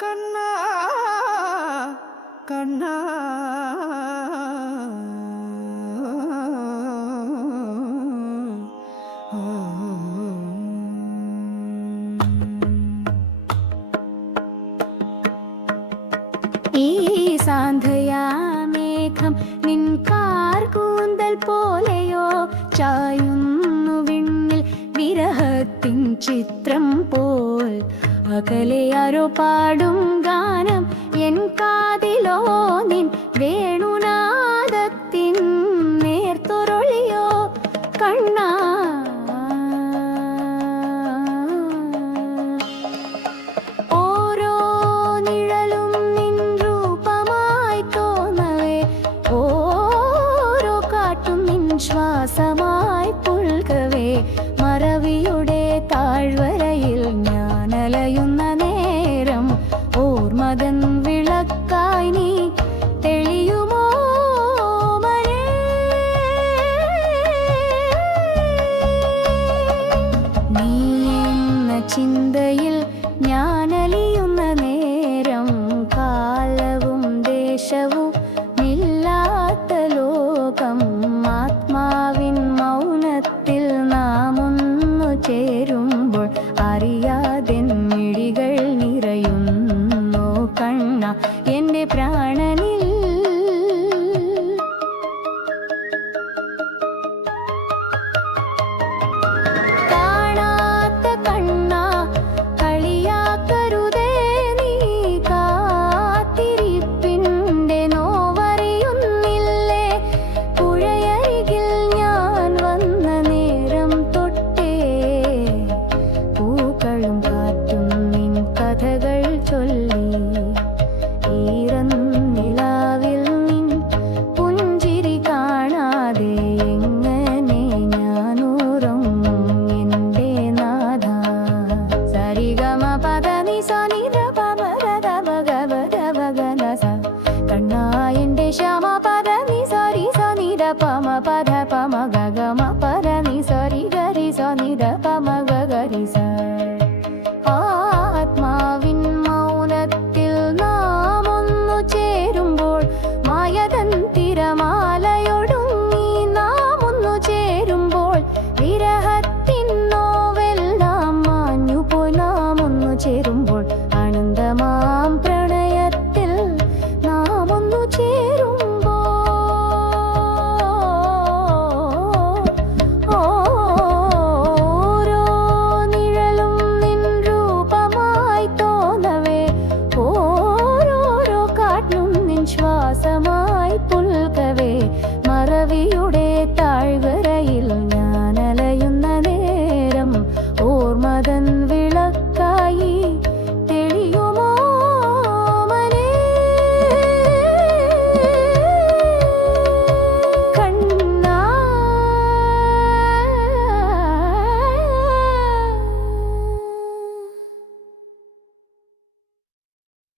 കണ്ണാ കണ്ണാ ഈ സാന്ധ്യാമേഘം നിൻ കാർകൂന്തൽ പോലെയോ ചായുന്നു വിണ്ണിൽ വിരഹത്തിൻ ചിത്രം പോൽ. അകലെ ആരോ പാടും ഗാനം എൻ കാതിലോ നിൻ വേണുനാദത്തിൻ നേർത്തൊരൊളിയോ കണ്ണാ. ഓരോ നിഴലും നിൻ രൂപമായി തോന്നവേ, ഓരോ കാറ്റും നിൻ ശ്വാസമായി പുൽകവേ, മറവിയുടെ താഴ്വരയിൽ ഞാനലയുന്ന നേരം ഓർമ്മതൻ വിളക്കായി നീ തെളിയുമോ മരേ. നീ എന്ന ചിന്തയിൽ ഞാനലിയുന്ന നേരം കാലവും ദേശവും ഇല്ലാത്ത ലോകം. ആത്മാവിൻ മൗനത്തിൽ നാം ഒന്നു ചേരുമ്പോൾ അറിയാതെ മിഴികൾ നിറയുന്നു കണ്ണ. എൻ്റെ